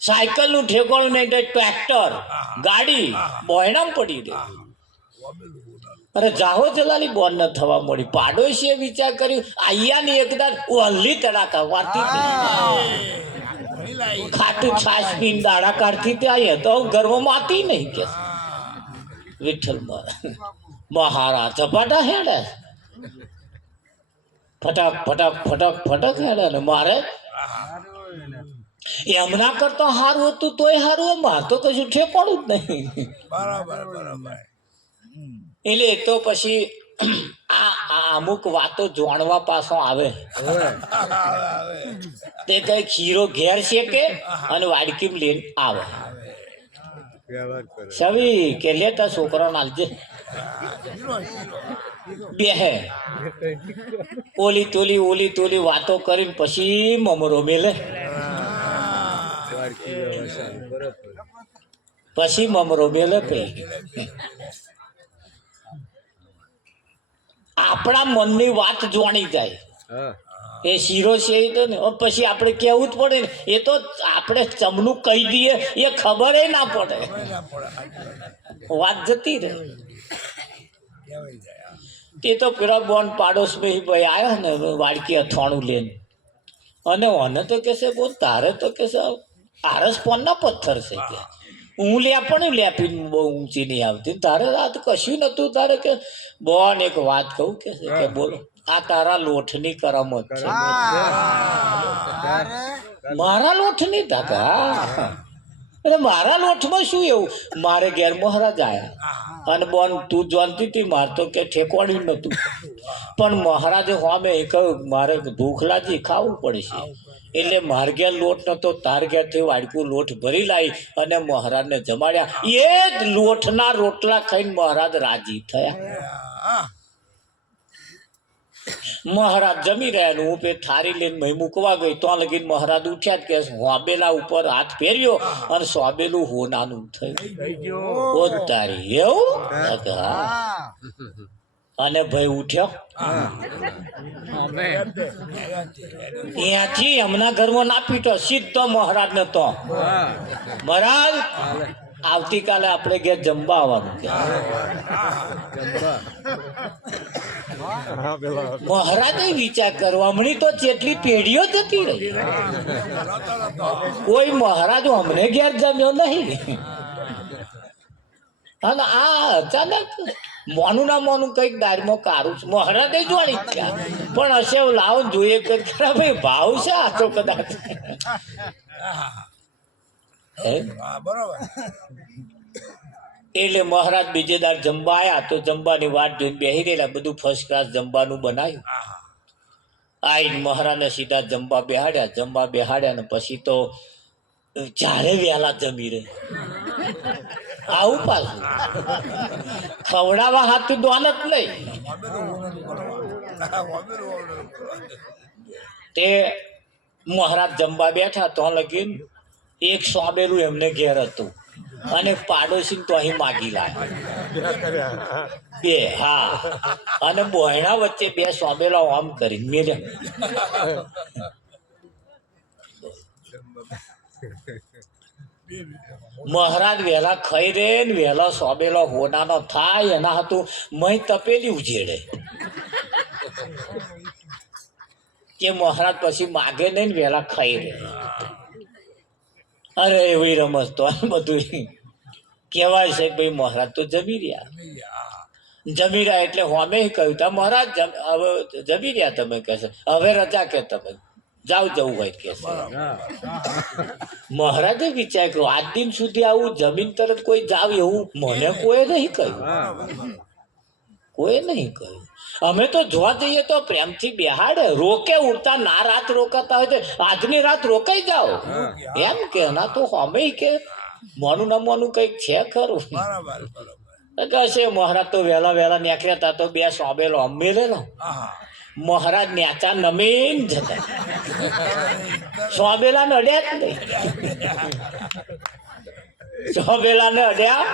સાયકલ નું ઠેકાણું નહીં તો ટ્રેક્ટર ગાડી બોયણામ પડી રહી અરે જાહો જલાલી બોન ન થવા મળી પાડોશીએ વિચાર કર્યું આયાની એકદા ઓલી તડાકા વાતી ખાટું છાશ પીને દાડા કાઢતી ત્યાં તો ગર્વમાં આતી નહીં કે વિઠ્ઠલ મહારાજ ઝપાટા હેડે ફટાક ફટાક ફટાક ફટાક હેડે ને મારે એમના કરતા સારું હતું તોય સારું માર તો કશું ઠેકાણું જ નહીં એટલે તો પછી આ અમુક વાતો જાણવા પાછો આવે તે કઈ ખીરો ઘેર શેકે અને વાડકી લઈને આવે સવી કે લેતા છોકરા નાલજે બેહે ઓલી તોલી વાતો કરીને પછી મમરો મેલે પછી મમરો મેલે પઈ આપણા મનની વાત જાણી જાય એ શીરો છે ને પછી આપણે કેવું જ પડે ને એ તો આપણે ચમનું કહી દઈએ એ ખબર ના પડે વાત જતી રહે તે તો પેલા બોન પાડોશ ભાઈ આવ્યો ને વાડકી અથાણું લઈને અને મને તો કહેશે બોલ તારે તો કહેશે આરસ પોનના પથ્થર છે કે હું પણ લેપીને બહુ ઊંચી નહીં આવતી તારે આ તો કશું નતું તારે કે બોન એક વાત કહું કે બોલો આ તારા લોઠની કરામત છે મારા લોઠની દાદા એટલે મારા લોઠમાં શું એવું મારે ઘેર મહારાજ આવ્યા અને બોન તું જાણતી હતી મારે તો કે ઠેકવાડ્યું નતું પણ મહારાજે હોમે કહ્યું મારે ભૂખ લાગી ખાવું પડશે એટલે માર ઘેર લોટ નતો તાર ઘેરથી વાડકું લોટ ભરી લાવી અને મહારાજને જમાડ્યા એ જ લોટના રોટલા ખાઈને મહારાજ રાજી થયા મહારાજ જમી રહ્યા હું પે થારી લઈને મહી મૂકવા ગઈ તો લગીને મહારાજ ઉઠ્યા કે સોબેલા ઉપર હાથ ફેર્યો અને સોબેલું હોનાનું થયું તારી એવું અને ભાઈ ઉઠ્યો ત્યાંથી એમના ઘરમાં ના પીટો સીધો મહારાજ ને તો મહારાજ આવતીકાલે આપણે ઘેર જમવા આવવાનું મહારાજે વિચાર કરવા હમણી તો જેટલી પેઢીઓ જતી રહી કોઈ મહારાજ અમને ઘેર જમ્યો નહીં અને આ અચાનક મોનું ના મોનું કઈક દારમાં કારું છે મહારાજે જોડી પણ હશે લાવો જોઈએ કે ભાઈ ભાવ છે આ તો કદાચ એટલે મહારાજ બીજે દાર જમવા આવ્યા તો જમવાની વાટ જોઈને બેસી રહેલા બધું ફર્સ્ટ ક્લાસ જમવાનું બનાવ્યું આઈને મહારાજને સીધા જમવા બેહાડ્યા ને પછી તો ચારે વહેલા જમી રહે આવું પાછું ખવડાવવા હાથું દોન જ નહીં તે મહારાજ જમવા બેઠા તો લગીન એક સોબેલું એમને ઘેર હતું અને પાડોશી તો અહીં માગી લાવ્યા બે હા અને બોયણા વચ્ચે 2 સોબેલા આમ કરીને મેલ્યા મહારાજ વહેલા ખાઈ રે ને વહેલા સોબેલો હોનાનો થાય એના હતું મહી તપેલી ઉજેડે કે મહારાજ પછી માગે નહીં ને વહેલા ખાઈ રે અરે એવી રમત તો બધું કહેવાય છે કે ભાઈ મહારાજ તો જમી રહ્યા. જમી રહ્યા એટલે હોમે કહ્યું તા મહારાજ હવે જમી રહ્યા તમે કહેશે હવે રજા કે તમે જાવ જવું હોય કે મહારાજે વિચાર કર્યો આજ દિન સુધી આવું જમીન તરત કોઈ જાવ એવું મને કોઈ નહીં કહ્યું, કોઈ નહીં કહ્યું. અમે તો જોવા જઈએ તો પ્રેમથી બેહાડે, રોકે ઉડતા ના રાત રોકાતા હોય તો આજની રાત રોકાઈ જાઓ એમ કે ના તો અમે કે મોનું ના મોનું કઈક છે ખરું. કશે મહારાજ તો વહેલા વહેલા નીકળ્યા હતા તો બે સોંબેલો અમેલેલો મહારાજ નેચા નમીન જતા સોંબેલા ને અડ્યા જ નહીં, સોંબેલા ને અડ્યા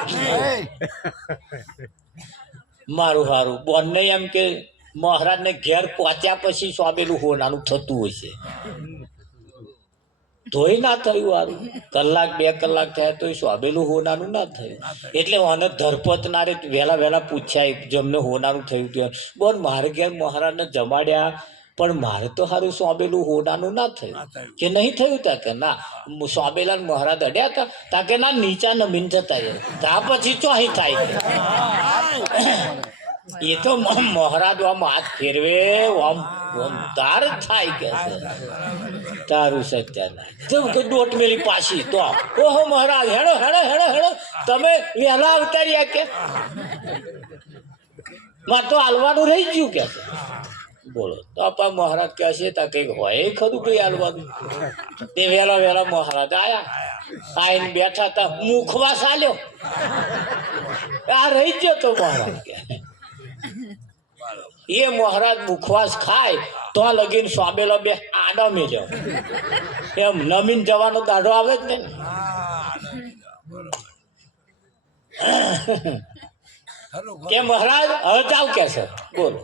મારું સારું બંને એમ કે મહારાજ ને ઘેર પહોંચ્યા પછી સોંબેલું હોનાનું થતું હોય છે. ધોઈ ના થયું સારું, કલાક બે કલાક થયા તો સોંબેલું હોનાનું ના થયું. એટલે મને ધરપત ના રે વહેલા વહેલા પૂછ્યા જેમને હોનાનું થયું ત્યાં બોલ મારે ઘેર મહારાજને જમાડ્યા પણ મારે તો સારું સોંબેલું હોનાનું ના થયું કે નહીં થયું તા કે ના સોંબેલા મહારાજ અડ્યા હતા તા કે ના નીચા નમીન જતા તા પછી ચોહી થાય. એ તો મહારાજ આમ હાથ ફેરવે આમ તાર થાય કે તારું સત્યાનાશ દોટ મેલી પાછી તો ઓહો મહારાજ હેડો હેડો હેડો હેડો તમે વહેલા અવતાર્યા કે મારે તો હાલવાનું રહી ગયું કે બોલો તો આપા મહારાજ કહે છે તા કઈક હોય ખરું કઈ હાલવાનું. તે વહેલા વહેલા મહારાજ આયા આઈને બેઠા હતા મુખવા ચાલ્યો આ રહી ગયો તો મહારાજ કે એ મહારાજ મુખવાસ ખાય તો લગીન સોંબેલો બે આડો મેલ્યો એમ નમીન જવાનો દાઢો આવે જ ને. કે મહારાજ હવે જાવ કે છે બોલો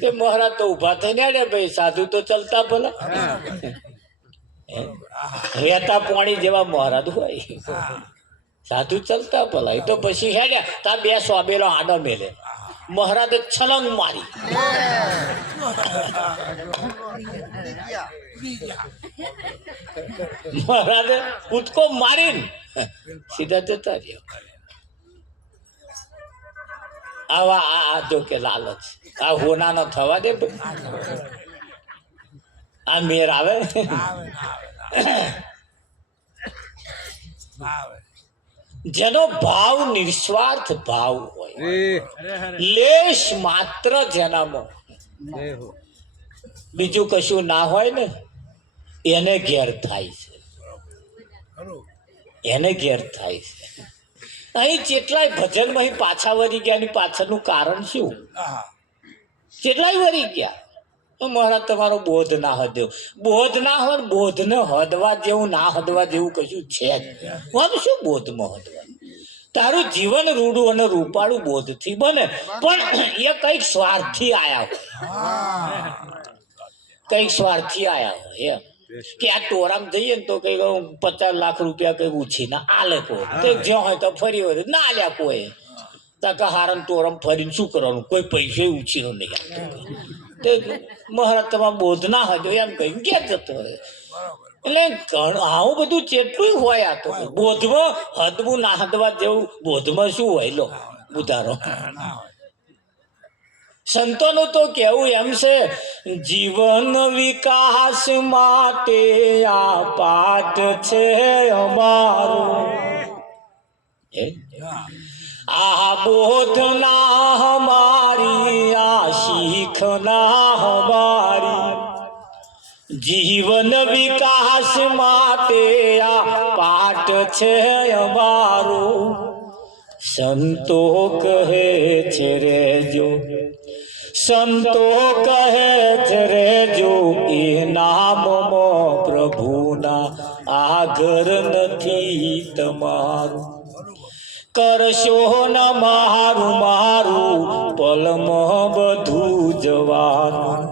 તે મહારાજ તો ઉભા થઈને અડે ભાઈ સાધુ તો ચલતા ભલા રહેતા પાણી જેવા મહારાજ હોય સાધુ ચલતા ભલા. એ તો પછી હેડ્યા તા બે સોંબેલો આડો મેલે મહારાજે છલંગ મારી મહારાજે કૂદકો મારીને સીધા જતા રહ્યા. આવા આ જો કે લાલચ આ હોના ન થવા દે આ મેર આવે. જેનો ભાવ નિસ્વાર્થ ભાવ હોય લેશ માત્ર જેનામાં બીજું કશું ના હોય ને એને ઘેર થાય છે, એને ઘેર થાય છે. અહીં જેટલાય ભજનમાં પાછા વળી ગયા પાછળનું કારણ શું? કેટલાય વળી ગયા મહારાજ તમારો બોધ ના હદ્યો બોધ ના હોય બોધ ને હદવા જેવું ના હદવા જેવું કશું છે જ. આમ શું બોધમાં હદવા? તારું જીવન રૂડું અને રૂપાળું બોધ થી બને પણ એ કઈક સ્વાર્થી આયા હોય, કઈક સ્વાર્થી આયા હોય એમ કે આ ટોરામ જઈએ ને તો કઈક 50 લાખ રૂપિયા કઈક ઉછી ના આલે કોઈ જ્યાં હોય તો ફરી હોય ના આલ્યા કોઈ તકા હારણ ટોરમ ફરીને શું કરવાનું કોઈ પૈસે ઉછીનો નહીં આપતો. મહારાજ તમારા બોધ ના હતો એમ કહી ક્યાં જતો હોય એટલે આવું બધું જેટલું હોય આ તો બોધમાં હદવું ના હદવા જેવું બોધમાં શું હોય લો ઉતારો. સંતોનું તો કેવું એમ છે જીવન વિકાસ માટે આ પાઠ છે અમારો, આ બોધ ના હમારી આ શીખ ના હમારી, જીવન વિકાસ માટે આ પાઠ છે અમારો. સંતો કહે છે રેજો, સંતો કહે છે રેજો એ નામમાં પ્રભુના આગળ નથી તમારું. કરશો ન મારું મારું પલમાં બધું જવાનું,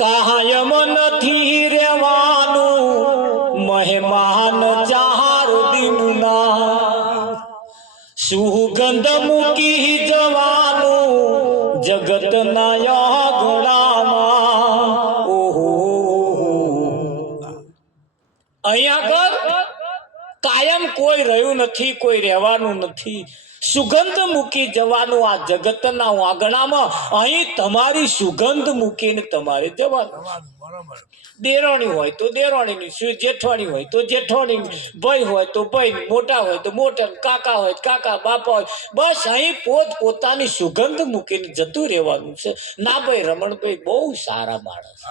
કાયમ નથી રેવાનું મહેમાન 4 દિનના, સુગંધ મૂકી જવાનું જગતના યાગણામાં. ઓહો અહીંયા આગળ કાયમ કોઈ રહ્યું નથી, કોઈ રહેવાનું નથી. સુગંધ મૂકી જવાનું આ જગતના વાગણામાં. અહીં તમારી સુગંધ મૂકીને તમારે જવાનું. દેરાણી હોય તો દેરાણીની, જેઠવાણી હોય તો જેઠવાણીની, ભાઈ હોય તો ભાઈ, મોટા હોય તો મોટા, કાકા હોય તો કાકા, બાપા હોય. બસ અહીં પોત પોતાની સુગંધ મૂકીને જતું રહેવાનું છે. ના ભાઈ રમણભાઈ બહુ સારા માણસ,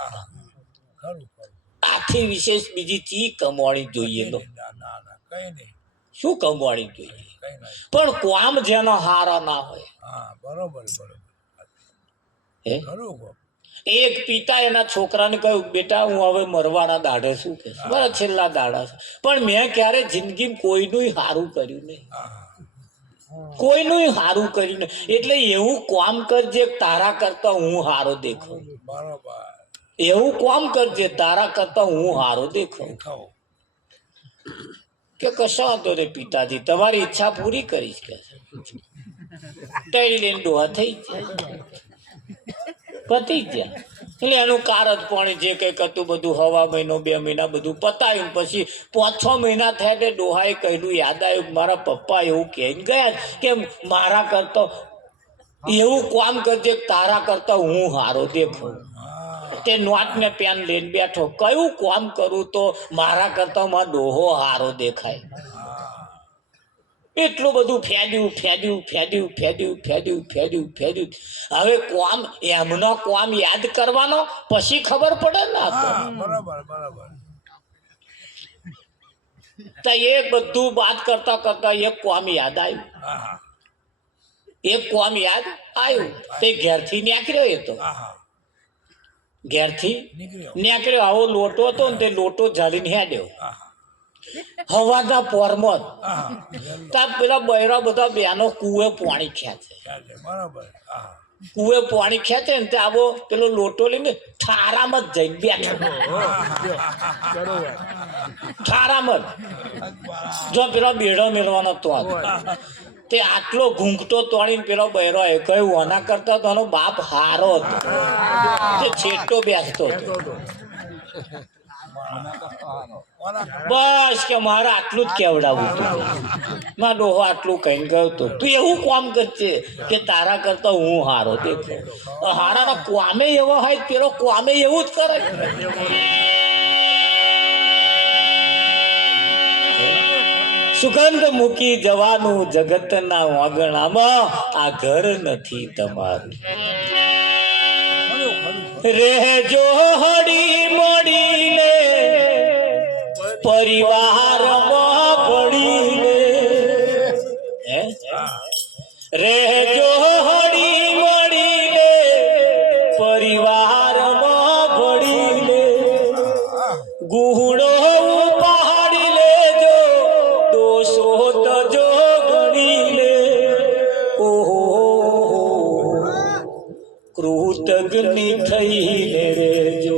આથી વિશેષ બીજી ચી કમાણી જોઈએ? શું કમાણી જોઈએ? પણ કોમ જેનો હારો ના હોય. એક પિતા એના છોકરાને કહ્યું, બેટા હું હવે મરવાના દાઢે છું કે મારા છેલ્લા દાડા છે, પણ મેં ક્યારે જિંદગી કોઈનું સારું કર્યું નહીં, કોઈનું સારું કર્યું નહીં. એટલે એવું કામ કરજે તારા કરતા હું હારો દેખાઉં. એવું કામ કરજે તારા કરતા હું હારો દેખાઉં. કે કશો વાંધો રે પિતાજી, તમારી ઈચ્છા પૂરી કરીશ કે તળી લઈને ડોહા થઈ જાય, પતી ગયા. એટલે એનું કારજ પાણી જે કંઈક હતું બધું હવા મહિનો 2 મહિના બધું પતાવ્યું. પછી 5-6 મહિના થયા એટલે ડોહાએ કહ્યું, યાદ આવ્યું મારા પપ્પા એવું કહીને ગયા કે મારા કરતા એવું કામ કરજે તારા કરતા હું હારો દેખાઉં. તે નોટ ને પેન લઈને બેઠો, કયું કામ કરું તો મારા કરતા માં ડોહો હારો દેખાય. એટલું બધું ફેદ્યું. હવે કોમ એમનો કોમ યાદ કરવાનો, પછી ખબર પડે ને. તો એ બધું વાત કરતા કરતા એક કોમ યાદ આવ્યું. તે ઘેરથી નીકળ્યો. એ તો ઘેરથી નીકળ્યો, આવો લોટો હતો ને તે લોટો ઝાલીને હેડ્યો હવાના પોરમાં. ત્યાં પેલા બૈરા બધા બેનો કુએ પાણી ખેંચે ને તે આવો પેલો લોટો લઈને ઠારામાં જ જઈ બેઠો. ઠારામાં જો પેલો બેડો મેળવાનો તો તે આટલો ઘૂંઘટો તોડીને પેલો બૈરો એ કહ્યું, આના કરતા તો એનો બાપ હારો હતો, તે છેટો બેસતો હતો. બસ કે મારે આટલું જ કેવડાવું હતું. મારો ડોહો આટલું કહીને ગયો હતો. તું એવું કામ કરજે કે તારા કરતા હું હારો દેખાઉં. હારાના કામે એવો હોય, પેલો કામે એવું જ કરે. સુગંધ મૂકી જવાનું જગતના વાગણામાં, આ ઘર નથી તમારું. રહેજો હળી મળીને પરિવારમાં ભળીને. રહેજો હળી મળીને પરિવારમાં ભળીને. ગુહડો ઉપાડી લેજો, દોષો તજો ગણી લે. ઓહો કૃતજ્ઞ થઈને રહેજો.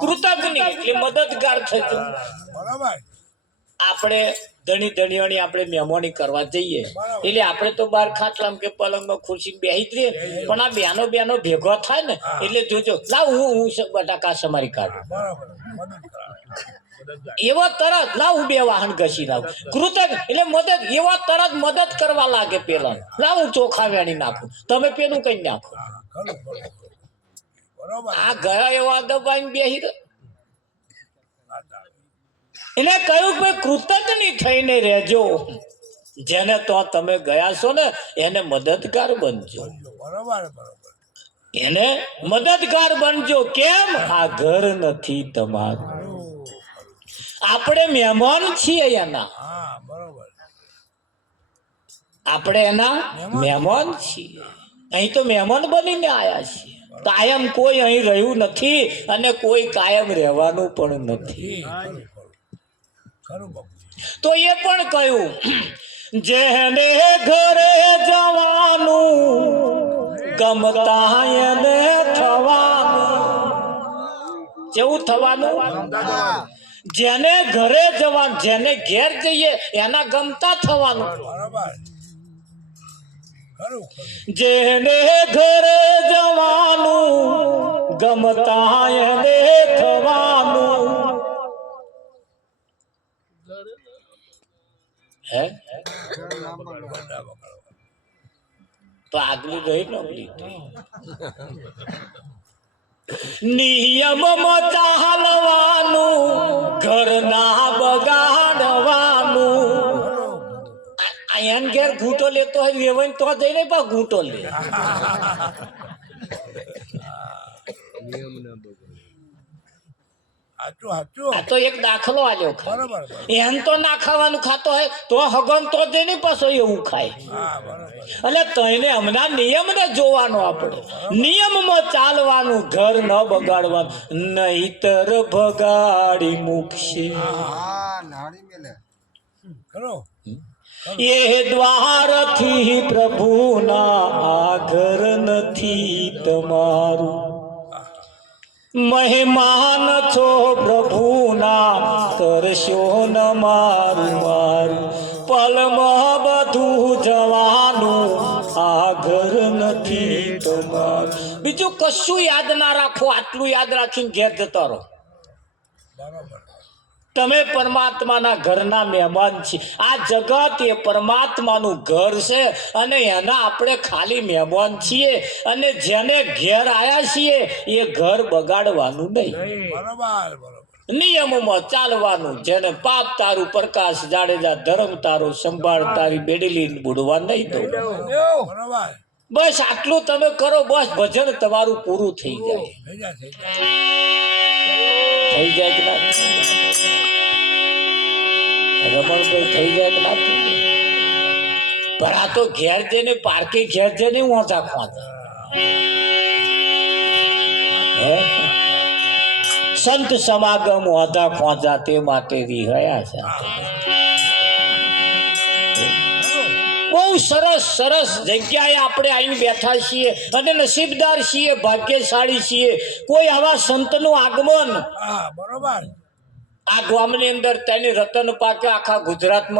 કૃતજ્ઞ એટલે મદદગાર થજો. આપણે ધણી ધણીઓની આપણે મહેમાની કરવા જઈએ એટલે આપણે તો બહાર ખાટલામ કે પલંગમાં ખુરશી બેસી જ રહીએ, પણ આ બેનો ભેગો થાય ને એટલે જોજો, લાવ હું બટાકા સમારી કાઢું. એવો તરત લાવ હું 2 વાહન ઘસી લાવ. કૃતજ્ઞ એટલે મદદ, એવો તરત મદદ કરવા લાગે. પેલા લાવ હું ચોખા વેણી નાખું, તમે પેલું કઈ નાખો. આ ગયા એવા દબાઈને બેસી એને કહ્યું કે કૃતજ્ઞ થઈને રહેજો. જેને તો તમે ગયા છો ને એને મદદગાર બનજો. એને મદદગાર બનજો. કેમ? આ ઘર નથી તમારું. આપણે મહેમાન છીએ એના. આપણે એના મહેમાન છીએ. અહીં તો મહેમાન બનીને આવ્યા છીએ. કાયમ કોઈ અહીં રહ્યું નથી અને કોઈ કાયમ રહેવાનું પણ નથી. તો એ પણ કહ્યું, જેને ઘરે જવાનું ગમતા એને થવાનું. કેવું થવાનું? જેને ઘરે જવાનું, જેને ઘેર જઈએ એના ગમતા થવાનું. જેને ઘરે જવાનું ગમતા એને થવાનું. હે તો આગલી રહી નબળી નિયમમાં ચાલવાનું ઘર ના બગાડવાનું અહીંયા ઘેર ઘૂંટો લેતો હોય વેવાય તો જઈને પા ઘૂંટો લે આ તો એક દાખલો આલ્યો એમ તો ના ખાવાનું ખાતો હોય તો હગન તો જઈને પાછો એવું ખાય એટલે તને હમણાં નિયમ ને જોવાનો આપણે નિયમમાં ચાલવાનું ઘર ન બગાડવાનું નહીતર બગાડી મૂકશે એ દ્વારથી પ્રભુના આ ઘર નથી તમારું મહેમાન છો પ્રભુના કરશો ન મારું મારું પલમાં બધું જવાનું આ ઘર નથી તમારું બીજું કશું યાદ ના રાખો આટલું યાદ રાખીને ઘેર જતા રહો તમે પરમાત્માના ઘરના મહેમાન છીએ આ જગત એ પરમાત્માનું ઘર છે અને એના આપણે ખાલી મહેમાન છીએ અને જેને ઘેર આવ્યા છીએ એ ઘર બગાડવાનું નહીં નિયમોમાં ચાલવાનું જેને પાપ તારું પ્રકાશ જાડેજા ધર્મ તારું સંભાળ તારી બેડેલી બુડવા નહીં દો બસ આટલું તમે કરો બસ ભજન તમારું પૂરું થઈ જાય કે ના રમણભાઈ થઈ જાય કે ના પણ આ તો ઘેર જઈને પાર્કે ઘેર જઈને વાંચા ખોંચા સંત સમાગમ વાંચા ખોંચા તે માટે રહ્યા છે બહુ સરસ સરસ જગ્યાએ આપણે આવીને બેઠા છીએ અને નસીબદાર છીએ ભાગ્યશાળી છીએ કોઈ આવા સંતનું આગમન બરોબર આ ગામની અંદર તેની રતન પાકે આખા ગુજરાતમાં